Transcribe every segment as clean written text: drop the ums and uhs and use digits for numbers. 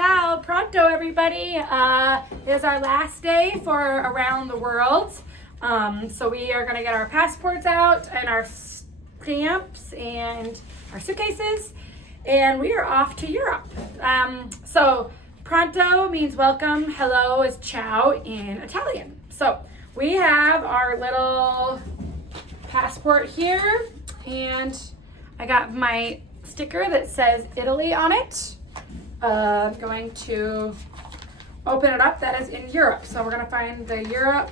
Ciao, pronto everybody. It is our last day for around the world. So we are gonna get our passports out and our stamps and our suitcases, and we are off to Europe. So pronto means welcome, hello is ciao in Italian. So we have our little passport here, and I got my sticker that says Italy on it. I'm going to open it up. That is in Europe. So we're going to find the Europe.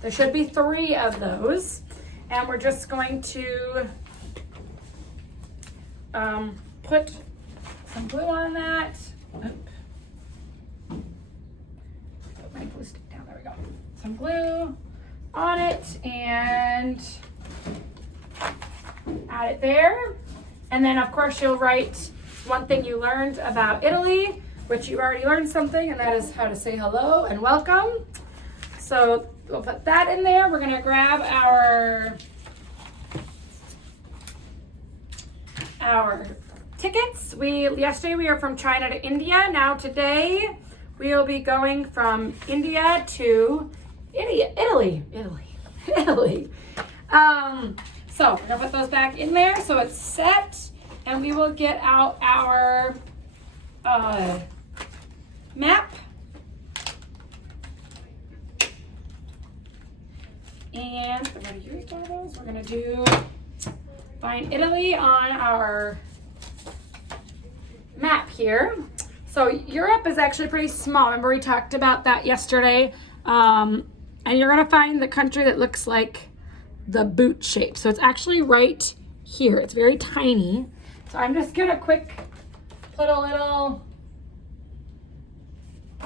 There should be 3 of those. And we're just going to put some glue on that. Put my glue stick down. There we go. Some glue on it and add it there. And then of course you'll write one thing you learned about Italy, which you already learned something, and that is how to say hello and welcome. So we'll put that in there. We're gonna grab our tickets. Yesterday we were from China to India. Now today we will be going from India to Italy. So we're gonna put those back in there so it's set, and we will get out our map. And we're gonna use one of those. We're gonna do find Italy on our map here. So Europe is actually pretty small. Remember we talked about that yesterday. And you're gonna find the country that looks like the boot shape. So it's actually right here. It's very tiny. So I'm just gonna quick put a little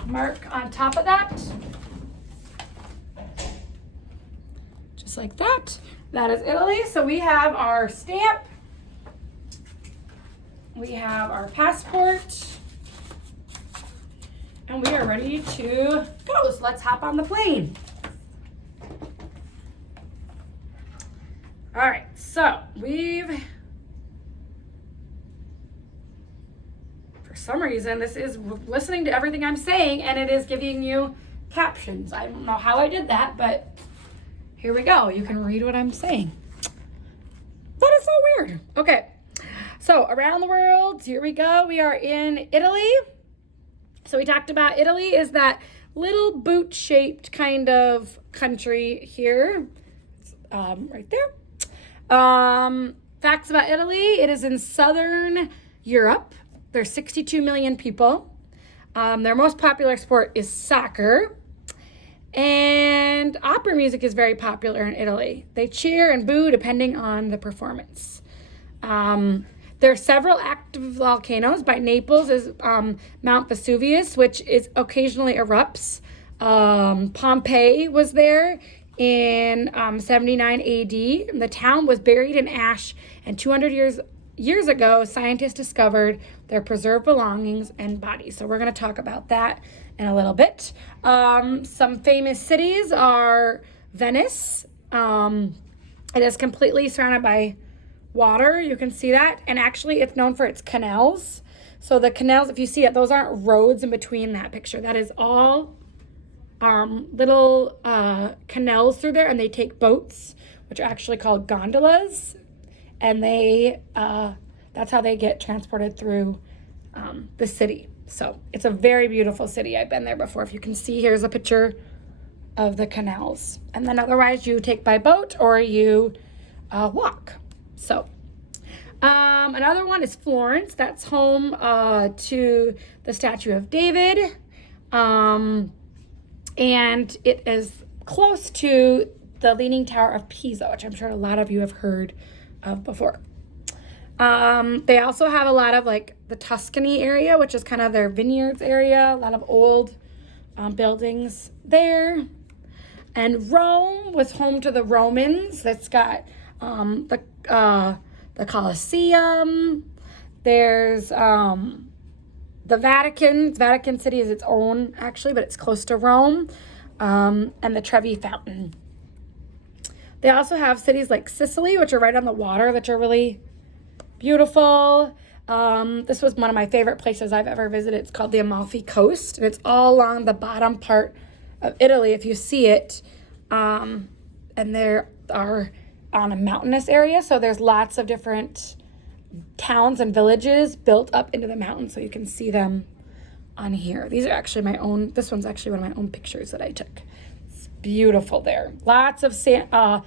mark on top of that. Just like that. That is Italy. So we have our stamp. We have our passport. And we are ready to go. So let's hop on the plane. All right, so for some reason, this is listening to everything I'm saying, and it is giving you captions. I don't know how I did that, but here we go. You can read what I'm saying. That is so weird. Okay, so around the world, here we go. We are in Italy. So we talked about Italy is that little boot-shaped kind of country here, right there. Facts about Italy: it is in southern Europe. There's 62 million people. Their most popular sport is soccer. And opera music is very popular in Italy. They cheer and boo depending on the performance. There are several active volcanoes. By Naples is Mount Vesuvius, which is occasionally erupts. Pompeii was there in 79 AD. The town was buried in ash, and 200 years ago, scientists discovered their preserved belongings and bodies. So we're going to talk about that in a little bit. Some famous cities are Venice. It is completely surrounded by water. You can see that. And actually, it's known for its canals. So the canals, if you see it, those aren't roads in between that picture. That is all little canals through there, and they take boats, which are actually called gondolas, and they that's how they get transported through the city. So it's a very beautiful city. I've been there before. If you can see, here's a picture of the canals, and then otherwise you take by boat or you walk. So another one is Florence. That's home to the statue of David. And it is close to the Leaning Tower of Pisa, which I'm sure a lot of you have heard of before. They also have a lot of like the Tuscany area, which is kind of their vineyards area, a lot of old buildings there. And Rome was home to the Romans. That's got the Colosseum. There's the Vatican. Vatican City is its own, actually, but it's close to Rome. And the Trevi Fountain. They also have cities like Sicily, which are right on the water, which are really beautiful. This was one of my favorite places I've ever visited. It's called the Amalfi Coast, and it's all along the bottom part of Italy, if you see it. And there are on a mountainous area, so there's lots of different towns and villages built up into the mountains, so you can see them on here. These are actually my own. This one's actually one of my own pictures that I took. It's beautiful there. Lots of sandy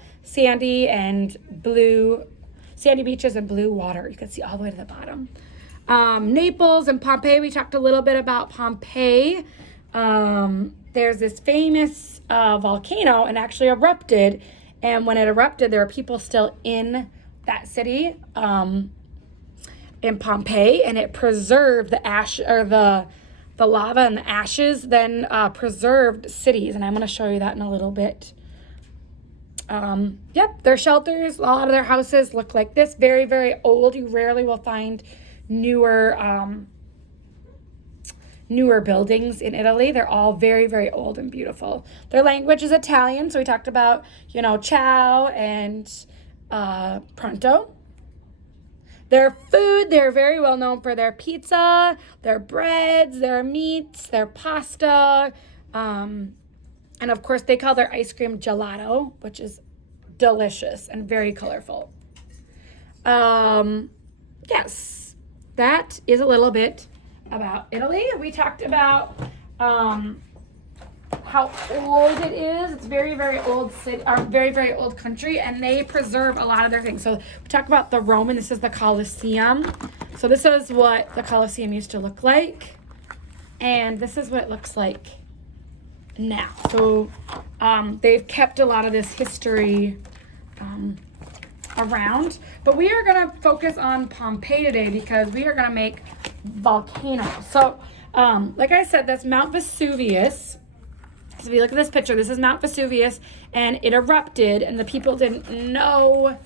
beaches and blue water. You can see all the way to the bottom. Naples and Pompeii. We talked a little bit about Pompeii. There's this famous volcano, and actually erupted. And when it erupted, there were people still in that city, in Pompeii, and it preserved the ash, or the lava and the ashes. Then preserved cities, and I'm going to show you that in a little bit. Yep, their shelters, a lot of their houses look like this. Very, very old. You rarely will find newer buildings in Italy. They're all very, very old and beautiful. Their language is Italian, so we talked about, ciao and pronto. Their food, they're very well known for their pizza, their breads, their meats, their pasta, and of course they call their ice cream gelato, which is delicious and very colorful. Yes, that is a little bit about Italy. We talked about how old it is. It's very, very old city, or very, very old country, and they preserve a lot of their things. So we talked about the Roman. This is the Colosseum. So this is what the Colosseum used to look like, and this is what it looks like now. So they've kept a lot of this history around, but we are going to focus on Pompeii today because we are going to make volcanoes. So like I said, that's Mount Vesuvius. So if you look at this picture, this is Mount Vesuvius, and it erupted, and the people didn't know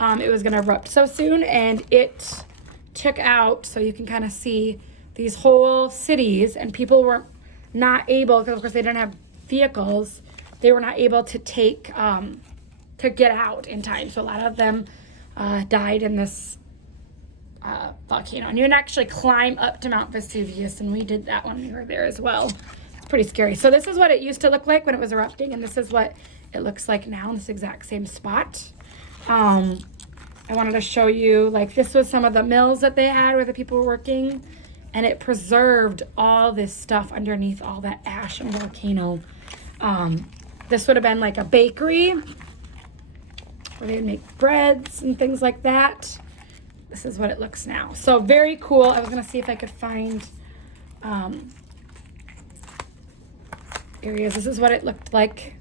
it was going to erupt so soon, and it took out, so you can kind of see these whole cities, and people were not able, because of course they didn't have vehicles, they were not able to to get out in time. So a lot of them died in this volcano. And you can actually climb up to Mount Vesuvius, and we did that when we were there as well. It's pretty scary. So this is what it used to look like when it was erupting, and this is what it looks like now in this exact same spot. I wanted to show you, like, this was some of the mills that they had where the people were working, and it preserved all this stuff underneath all that ash and volcano. This would have been like a bakery where they'd make breads and things like that. This is what it looks now. So very cool. I was going to see if I could find areas. This is what it looked like.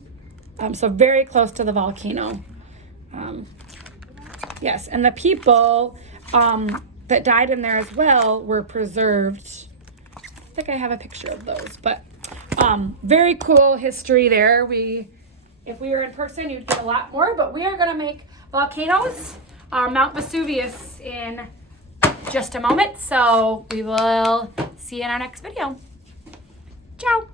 So very close to the volcano. Yes, and the people that died in there as well were preserved. I think I have a picture of those, but very cool history there. If we were in person, you'd get a lot more, but we are going to make volcanoes, Mount Vesuvius, in just a moment. So we will see you in our next video. Ciao.